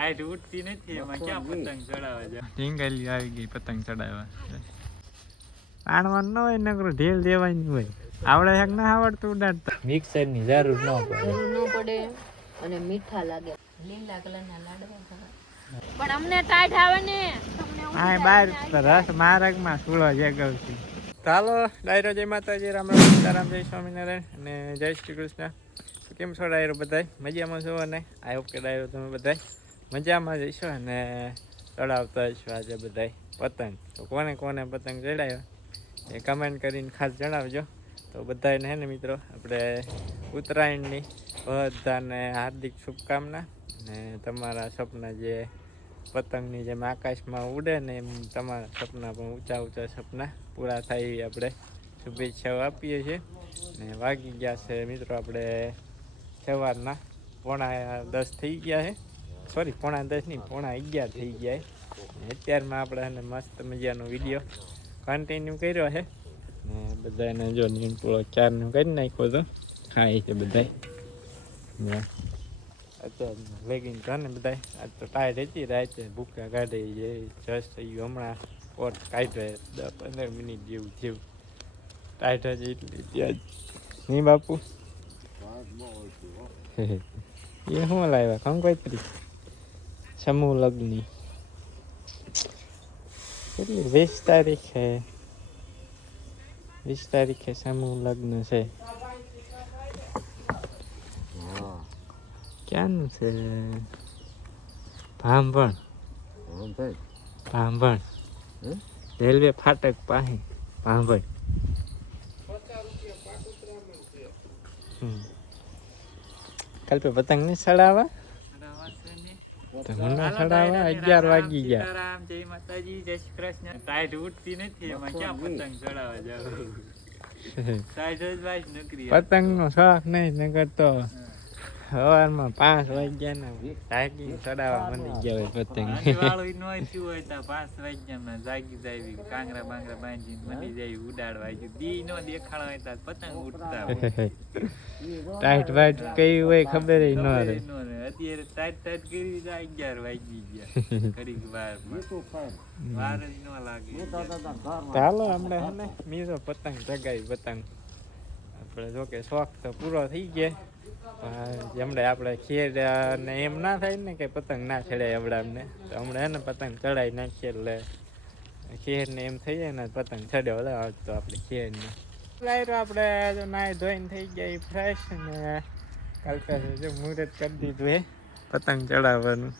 Tight ઉઠતી નથી એમાં ક્યાં પતંગ ચડાવવા જાય. ઢીંગાલી આવી ગઈ પતંગ ચડાવવા. પાણવાનું ન હોય નકરું ઢીલ દેવાની હોય. આવડે હેક ના આવડતું ઉડાડતા. મિક્સર ની જરૂર ન પડે અને મીઠા લાગે. લીલા કલરના લાડવા પણ અમને ટાઈટ આવે ને. હા બાર રસ માર્ગમાં સુળો જગાવતી. ચાલો ડાયરો જય માતાજી, રામ રામ, સીતારામ, જય સ્વામિનારાયણ અને જય શ્રી કૃષ્ણ. કેમ છો ડાયરો બધાય? મજામાં છો? અને આઈ હોપ કે ડાયરો તમે બધાય મજામાં જઈશો અને ચડાવતા હશો આજે બધાય પતંગ. તો કોને કોને પતંગ ચડાવ્યો એ કમેન્ટ કરીને ખાસ જણાવજો. તો બધાને હે ને મિત્રો આપણે ઉત્તરાયણની બધાને હાર્દિક શુભકામના. ને તમારા સપના જે પતંગની જેમ આકાશમાં ઉડે ને એમ તમારા સપના પણ ઊંચા ઊંચા સપના પૂરા થાય એવી આપણે શુભેચ્છાઓ આપીએ છીએ. ને વાગી ગયા છે મિત્રો આપણે સવારના 9:45 થઈ ગયા છે. સોરી 9:45 નહીં, 11:45 થઈ ગયા છે. અત્યારમાં આપણે એને મસ્ત મજાનો વિડીયો કન્ટિન્યુ કર્યો છે ને બધાને જો નીંદપૂળો ચારનું કરી નાખ્યો તો ખાય છે બધા. અત્યારે લેગીન ઘરને બધા આજ તો ટાયર હતી રાતે ભૂકા કાઢે જે જસ થઈ ગયું. હમણાં પોટ કાઢે 10-15 મિનિટ જેવું થયું. ટાઈટ જ એટલી ત્યાં જ નહીં બાપુ. એ શું લાવ્યા કંકોત્રી સમૂહ લગ્ન કેટલી 20 તારીખે 20 તારીખે સમૂહ લગ્ન છે. ક્યાંનું છે? ભાંભણ રેલવે ફાટક પાસે ભાંભણ. કાલ પે પતંગ નહીં ચડાવવા તો મને ચડાવવા 11 વાગી ગયા. જય માતાજી, જય શ્રી કૃષ્ણ. ટાઈટ ઉઠતી નથી એમાં ક્યાં પતંગ ચડાવવા જાવ. ટાઈટ જ વાજ નકરી પતંગ નો શોખ નહીં નકર તો સવારમાં 5 વાગ્યા ના જાગી ચડાવવા મંડી ગયા હોય પતંગ. વાળું ન થયું હોય તો 5 વાગ્યામાં જાગી જાય કાંગરા બાંગરા બાંધીને મંડી જાય ઉડાડવા. દી નો દેખાડો હોય તો પતંગ ઉડતા હોય. ટાઈટ વાઈટ કઈ હોય ખબર ન રહે. અત્યારે ટાઈટ કરી 11 વાગી ગયા ઘડીક વાર જ ન લાગે. ચાલો આપણે હે ને મીરો પતંગ જગાવી. પતંગ આપણે જો કે શોખ તો પૂરો થઈ ગયો. જમણે આપણે ખેર ને એમ ના થાય ને કે પતંગ ના ચડાય હમણાં તો હમણાં હે ને પતંગ ચડાવી નાખીએ એટલે ખેર ને એમ થઈ જાય ને પતંગ ચડ્યો એટલે તો આપણે ખેર ને લાયરો આપણે જો નાઈ ધોઈને થઈ ગયા ફ્રેશ ને કાલ પાસે જો મુહૂર્ત કરી દીધું હે પતંગ ચડાવવાનું.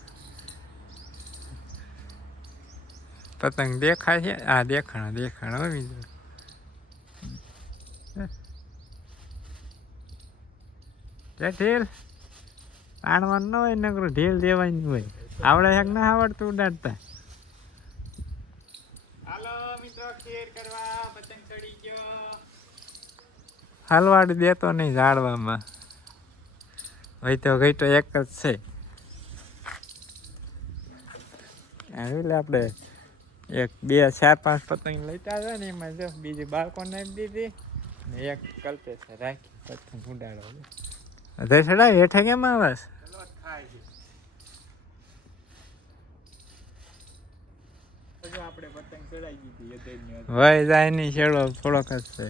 પતંગ દેખાય છે? આ દેખાણો બીજું ઢીલ પાણવાનું ન હોય નકરું ઢીલ દેવાની હોય. આવડે હેક ના આવડતું ઉડાડતા. હાલો મિત્રો ખેર કરવા પતંગ ચડી ગયો. હલવાડ દેતો નહીં ઝાડવામાં. હોય તો ગઈ તો એક જ છે. એટલે આપણે 1 2 4 5 પતંગ લેતા હતા ને એમાં જો બીજી બાળકોને આપી દીધી ને એક કલ્પે છે રાખી પતંગ ઉડાડો. અધે ચડાય હેઠે કેમ આવાસ? આપણે પતંગ ચડાવી દીધી ભાઈ જાય નહીં છેડો થોડોક જ છે.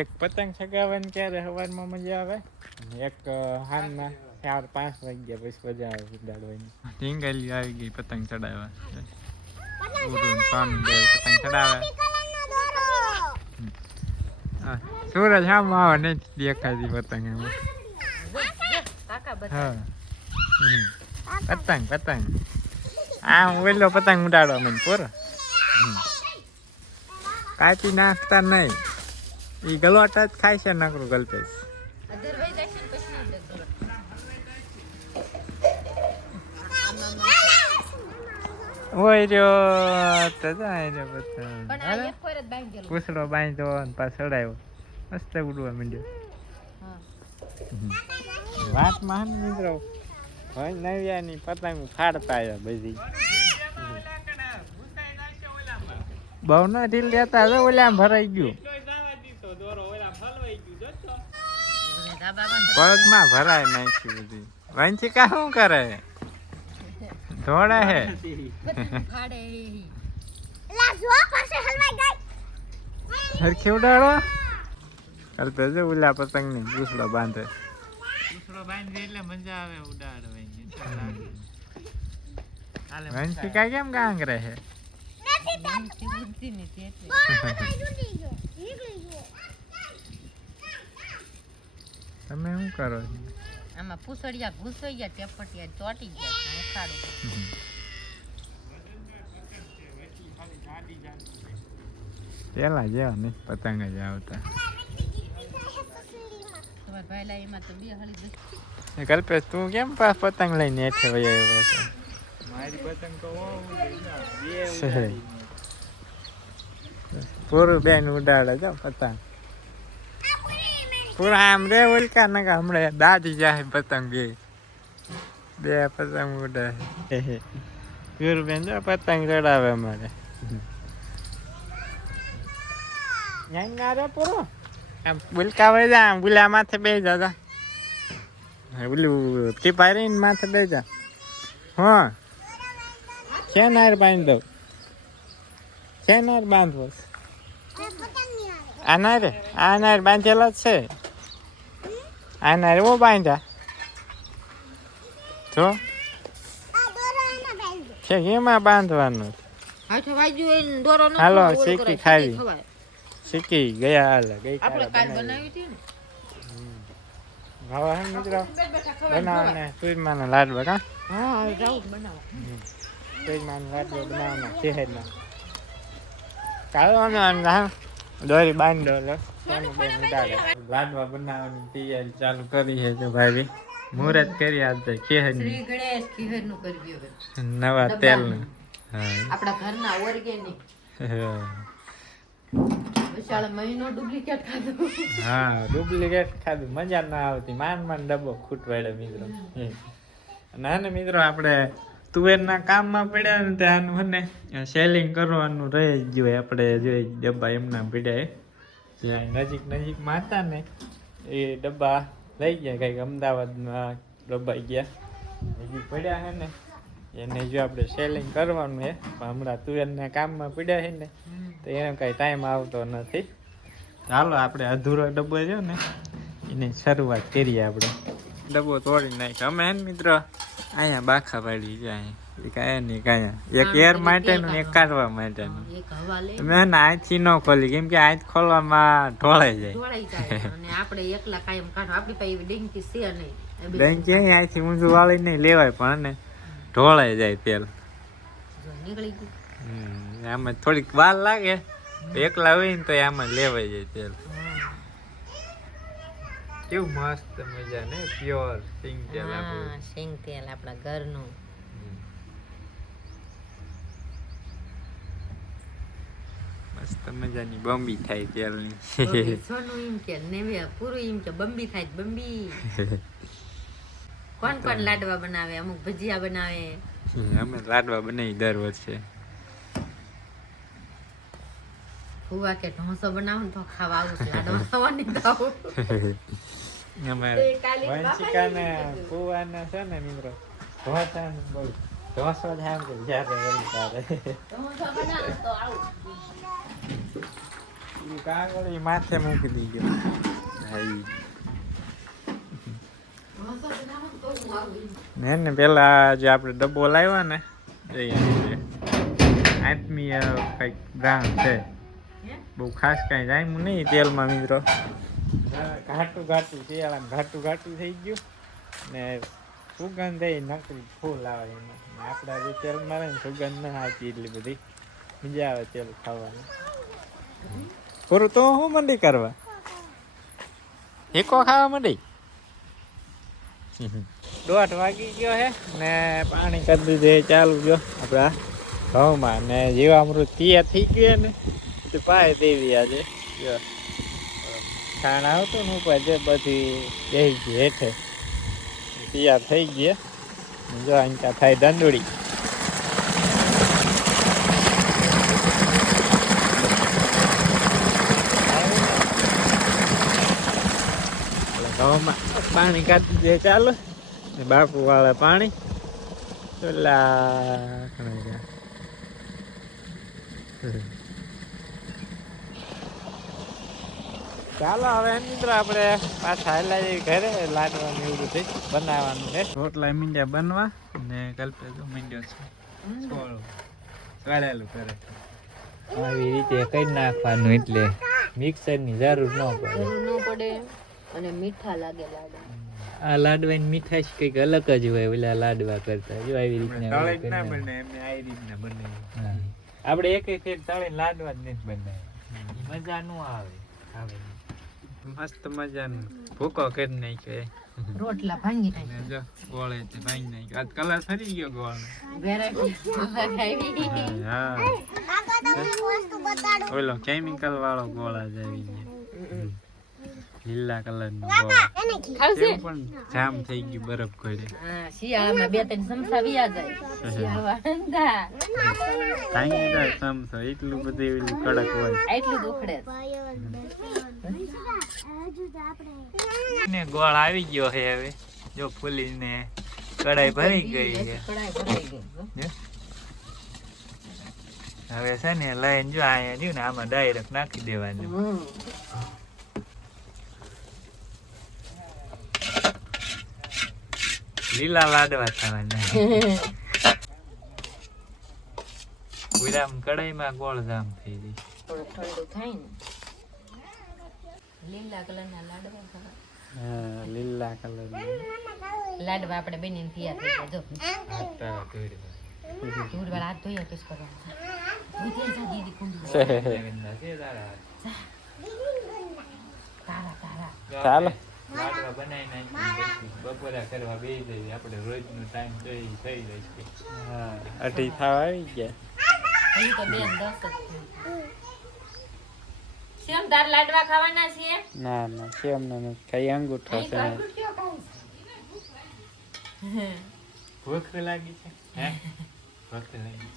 એક પતંગ ચગાવવાની ક્યારે સવારમાં મજા આવે, એક હાલમાં 4-5 વાગ્યા પછી મજા આવે ઉડાડવાની. ઢીંગાલી આવી ગઈ પતંગ ચડાવવા. પતંગ ચડાવે સૂરજ આમ આવે નહીં દેખાતી પતંગ એમાં. હા પતંગ આ હું વેલો પતંગ ઉડાડવા મને પૂરો કાપી નાખતા નહીં. એ ગલોટ જ ખાય છે નકરું ગલપેશ. હોય રહ્યો તો જાય રહ્યો પતંગ પૂછડો બાંધ્યો અને પાછો ચડાવ્યો મસ્ત ઉડવા માંડ્યો. વાતમાં મિત્રો હોય નવિયાની પતંગ ફાડતા આવ્યા બધી. બહુ ના ઢીલ દેતા હવે ઓલા ભરાઈ ગયું. પગમાં ભરાય નાખ્યું બધી. વંશિકા શું કરે ધોળે હે ફાડે હરખી ઉડાડો કરતો જો ઉલા પતંગ ની ઘૂસડો બાંધે એટલે મજા આવે ઉડાડવાની વંશિકા કેમ કાંગ રહે તમે શું કરો છો આમાં પૂસડિયા ઘૂસાઈ ગયા ટેપટિયા ચોટી ગયા ખાડું પેલા જેવા ને પતંગ જ આવતા ભાઈલા એમાં તો બે હળી કલ્પેશ તું કેમ પાસ પતંગ લઈને હેઠે વહી આવ્યો છે મારી પતંગ તો પૂરું બેન ઉડાડે જો પતંગ પૂરા આમ રે ઓલકા નકા હમણાં દાદી જાય પતંગ બે પતંગ ઉડે પૂરું બેન જો પતંગ ચડાવે અમારે ના રે પૂરો આમ બુલકા વહી જા બુલા માથે બે જા ઓલું ટીપાઈ માથે બે જા હા છે નાર બાંધ દઉં છે નાર બાંધવો આ નાર બાંધેલો જ છે આ નાર એવો બાંધ્યા જો છે એમાં બાંધવાનું હાલો શીખી ખાવી શીખી ગયા હાલ ગઈ ખાવા હે મિત્રો બનાવવાને સુરમાના લાડવા કા સુરમાના લાડવા બનાવવાના શહેરના કાઢવાના દોરી બાંધો લાડવા બનાવવાની તૈયારી ચાલુ કરી છે જો ભાઈ મુહૂર્ત કરી આજે ખેહરની નવા તેલનું આપણા ઘરના ઓર્ગેનિક વિશાળ મહિનો ડુપ્લિકેટ ખાધું હા ડુપ્લિકેટ ખાધું મજા ના આવતી માંડ ડબ્બો ખૂટવાડે મિત્રો અને મિત્રો આપણે તુવેરના કામમાં પડ્યા ને ત્યાંનું હને સેલિંગ કરવાનું રહી જ જોઈએ આપણે જોઈ ડબ્બા એમના પડ્યા જ્યાં નજીકમાં હતા ને એ ડબ્બા લઈ ગયા કંઈક અમદાવાદમાં ડબ્બા ગયા હજી પડ્યા છે ને એને જો આપણે સેલિંગ કરવાનું છે પણ હમણાં તુવેરના કામમાં પડ્યા છે ને તો એનો કાંઈ ટાઈમ આવતો નથી ચાલો આપણે અધૂરો ડબ્બો છે ને એની શરૂઆત કરીએ આપણે ડબ્બો તોડી નાખ્યો અમે હે ને મિત્રો અહીંયા બાખા પાડી જાય કાંઈ નહીં કાંઈ એક એર માટેનું એક કાઢવા માટેનું મેં ને આજથી ન ખોલી કેમ કે આજ ખોલવામાં ઢોળાઈ જાય ડંકી અહીંયાથી ઊંધું વાળી નહીં લેવાય પણ ને ઢોળાઈ જાય તેલ આમાં થોડીક વાર લાગે એકલા હોય ને તો આમાં લેવાઈ જાય તેલ કેવું મસ્ત મજા ને પ્યોર સિંગ તેલ આપણું સિંગ તેલ આપણા ઘરનું મસ્ત મજાની બંબી થાય તેલની સોનું એમ કે નેવે પૂરું એમ કે બંબી થાય બંબી કોણ કોણ લાડવા બનાવે અમુક ભજીયા બનાવે અમે લાડવા બનાવી દર વર્ષે ફુવા કે ઢોસો બનાવો ને તો ખાવા આવું લાડવા ખાવાની દાવ અમારે વંશિકાને ફુવાને છે ને મિત્રો ઢોસા બહુ ઢોસો થાય કે જ્યારે વળી ઢોસો બનાવો તો આવું કાગળી માથે મૂકી દીધો ને પેલા જે આપણે ડબ્બો લાવ્યા ને એ આત્મીય કઈક બ્રાન્ડ છે બહુ ખાસ કઈ જાય નહીં તેલમાં મિત્રો ઘાટું ઘાટું થઈ ગયું ને સુગંધ એ નકરી ફૂલ આવે એમાં આપડા જે તેલમાં રહે ને સુગંધ ના આવતી એટલી બધી મજા આવે તેલ ખાવાની પૂરું તો હું મંડી કરવા એકો ખાવા મંડી 1:30 વાગી ગયો હે ને પાણી કરી દીધે ચાલુ ગયો આપણા ઘઉંમાં ને જીવામૃત તૈયાર થઈ ગયું ને તો પાય દેવી આજે ખાણ આવતું ને ઉપર જે બધી બેસી ગઈ હેઠે તૈયાર થઈ ગયા જો અહીંયા થાય દંડુડી ઘઉંમાં પાણી કાઢી દે ચાલો ને બાપુ વાળે પાણી ચોલા ચાલો હવે મિત્રો આપણે પાછા હાલ્યા જઈએ ઘરે લાડવાનું એવું બધું બનાવવાનું છે રોટલા મીંડ્યા બનવા ને કલ્પે તો મીંડ્યો છે ચાલેલું કરે આવી રીતે કઈ નાખવાનું એટલે મિક્સર ની જરૂર ન પડે અને મીઠા લાગે લાડવા આ લાડવાની મીઠાઈ કંઈક અલગ જ હોય ઓલા લાડવા કરતા જો આવી રીતના ના બને એમને આવી રીતના બને આપણે એક ફેર તળે લાડવા જ નથી બનાવ્યા મજા નો આવે મસ્ત મજાનું ભૂકો કરી નાખ્યો રોટલા ભાંગી નાખ્યા જો ગોળે ભાંગી નાખ્યો આજ કલર ફરી ગયો ગોળ હા ઓલો કેમિકલ વાળો ગોળ જ આવી ગયો લીલા કલર નો ગોળ પણ જામ થઈ ગયું બરફ ઘડે શિયાળામાં 2-3 સમસા વિયા જાય શિયાળા સમસો એટલું બધું કડક હોય એટલું દુખડે ને ગોળ આવી ગયો છે હવે જો ફૂલીને કડાઈ ભરી ગઈ છે હવે છે ને લઈને જો અહીંયા રહ્યું ને આમાં ડાયરેક્ટ નાખી દેવાનું લીલા લાડવા થવાના વિરામ કડાઈમાં ગોળ જામ થઈ ગઈ ઠંડુ થાય ને લીલા કલરના લાડવા ખાવા હા લીલા કલર લાડવા આપણે બેની તૈયાર થઈ ગયા જો ધૂળ વાળા હાથ ધોયા તો કરવાનું દીદી કુંડી તારા ચાલો લાડવા બનાવી નાખી બપોરા કરવા બેસી જઈએ આપણે રોજનો ટાઈમ થઈ જાય છે હા 8 થવા આવી ગયા હજી તો 10 સેમ તાર લાડવા ખાવાના છે ના ના સેમ ના કઈ અંગૂઠો છે ભૂખ લાગી છે હે ભૂખ લાગી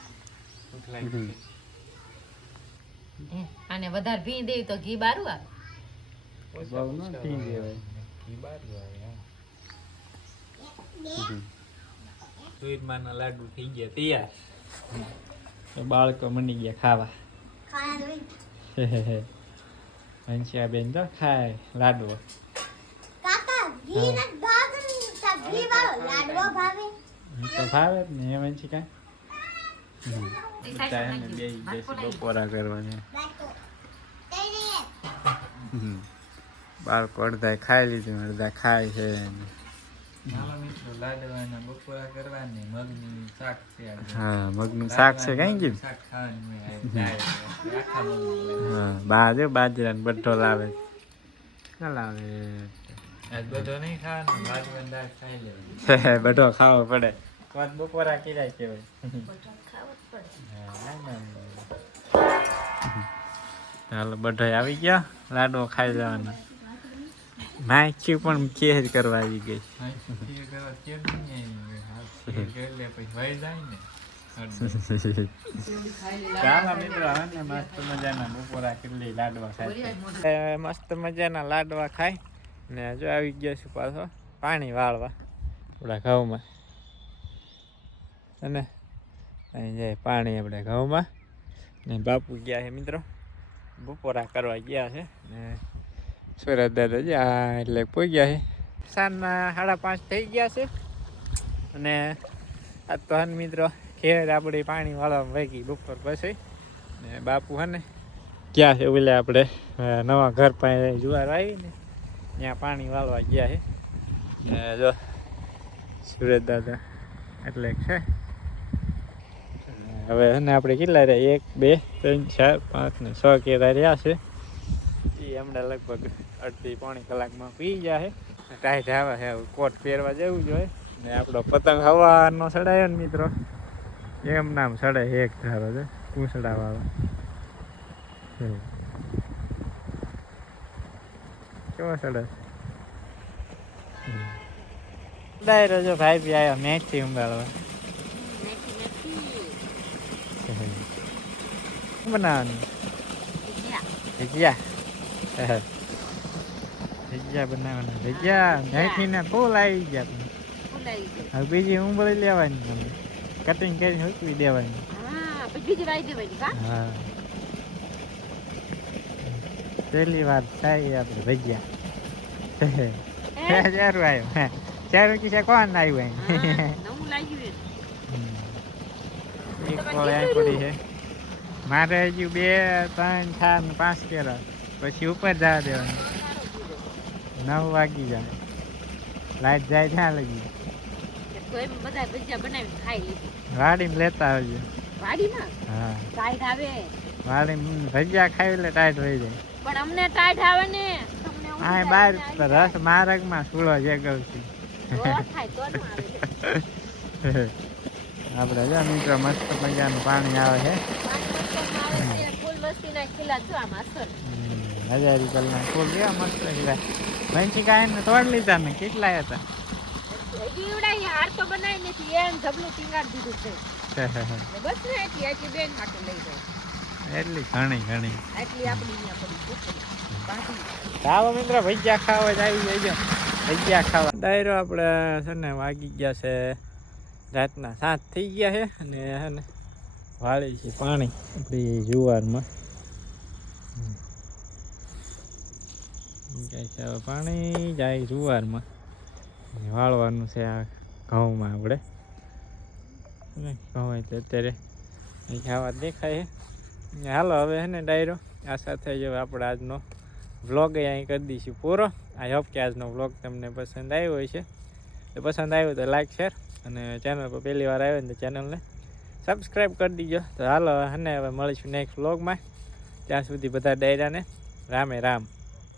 છે આને વધારે પી દેવી તો ઘી બારું આવે બહુ ન પી દેવાય ઘી બારું આવે સુઈરમાના લાડુ થઈ ગયા તૈયાર તો બાળકો મની ગયા ખાવા હંસિયા બેન તો ખાય લાડવો તો ભાવે જ ને એમ છે કાંઈ બપોરા કરવાની બાળકો અડધા ખાઈ લીધું અડધા ખાય છે હા મગનું શાક છે કઈ ગયું હા બાજુ બાજરા બધો લાવે લાવે બધો નહીં ખાવાનો બધો ખાવો પડે બપોરા કિરાય કેવાય ચાલો બધો આવી ગયા લાડવો ખાઈ જવાનો માખી પણ કેર કરવા આવી ગઈ મસ્ત મજાના લાડવા ખાય ને જો આવી ગયા છે પાછો પાણી વાળવા આપણા ઘઉંમાં અને અહીં જાય પાણી આપણે ઘઉંમાં ને બાપુ ગયા છે મિત્રો બપોરા કરવા ગયા છે ને સુરત દાદા જ એટલે પહોંચ્યા છે સાંજના 5:30 થઈ ગયા છે અને આ તો હન મિત્રો ખેર આપણે પાણી વાળવા વાગી બપોર પછી ને બાપુ હે ને ગયા છે ઓલે આપણે નવા ઘર પાસે જુવાર આવી ને ત્યાં પાણી વાળવા ગયા છે ને જો સુરત દાદા એટલે છે હવે હે ને આપણે કેટલા રહ્યા 1 2 3 4 5 ને 6 કેરા રહ્યા છે એ હમણાં લગભગ અડધી પોણી કલાકમાં પી ગયા છે ટાઈટ આવે છે કોટ પહેરવા જવું જોઈએ ને આપણો પતંગ હવાનો સડાયો ને મિત્રો એમ નામ સડે એક ધારો છે પૂંછડા વાળો કેવો સડે ડાયરો જો ભાઈ બી આવ્યો મેચ થી ઉંબાળવા બનાવવાનું ભજીયા ભજીયા બનાવવાના ભજીયા મેથી ને ફૂલ આવી ગયા ફૂલાઈ ગઈ. હવે બીજી ઉંબળી લેવાની તમે કટિંગ કરીને હૂકવી દેવાની. હા પછી બીજી વાઈ દેવાની કા. હા પહેલી વાર થાય આપણે ભજીયા. ચારું આવ્યો ચારું કિસ્સા કોણ આવ્યું નવું લાગ્યું એક કોળે અહીં પડી છે મારે હજુ 2 3 4 ને 5 કેરા પછી ઉપર જવા દેવાનું 9 વાગી જાય લાઈટ જાય ત્યાં લગી તો એમ બધા ભજીયા બનાવીને ખાઈ લીધું વાડીમાં લેતા આવજો વાડીમાં. હા ટાઈટ આવે વાડીમાં ભજીયા ખાઈ એટલે ટાઈટ હોય જાય પણ અમને ટાઈટ આવે ને તમને ઊંઘ આ આવે બહાર ને રસ મારગમાં સુળો જગવ છે તો થાય તો ન આવે. આપણે જો મિત્રો મસ્ત મજાનું પાણી આવે છે ફૂલ વસ્તીના ખીલા જો આમ અસર. હજારી કલના ફૂલ કેવા મસ્ત ખીલા વંશી કાંઈ તોડ લીધા ને કેટલા હતા હજી એવડા હાર તો બનાવી નથી એમ ઢબલું ટીંગાડ દીધું છે બસ ને એટલી બેન માટે લઈ જાય એટલી ઘણી આટલી આપણી અહીંયા પડી બાકી ચાલો મિત્રો ભજીયા ખાવા જ આવી જજો ભજીયા ખાવા ડાયરો આપણે છે ને વાગી ગયા છે રાતના 7 થઈ ગયા છે અને છે ને વાળી છે પાણી આપણી જુવારમાં જાય છે હવે પાણી જાય જુવારમાં વાળવાનું છે આ ઘઉંમાં આપણે ઘઉં તો અત્યારે ખાવા દેખાય છે હાલો હવે છે ને ડાયરો આ સાથે જ આપણે આજનો વ્લોગ અહીં કરી દઈશું પૂરો. આઈ હોપ કે આજનો વ્લોગ તમને પસંદ આવ્યો હોય છે તો પસંદ આવ્યો તો લાઈક શેર અને ચેનલ પર પહેલી વાર આવ્યો ને તો ચેનલને સબસ્ક્રાઈબ કરી દીજો. તો હાલો અને હવે મળીશું નેક્સ્ટ વ્લોગમાં ત્યાં સુધી બધા ડાયરાને રામે રામ.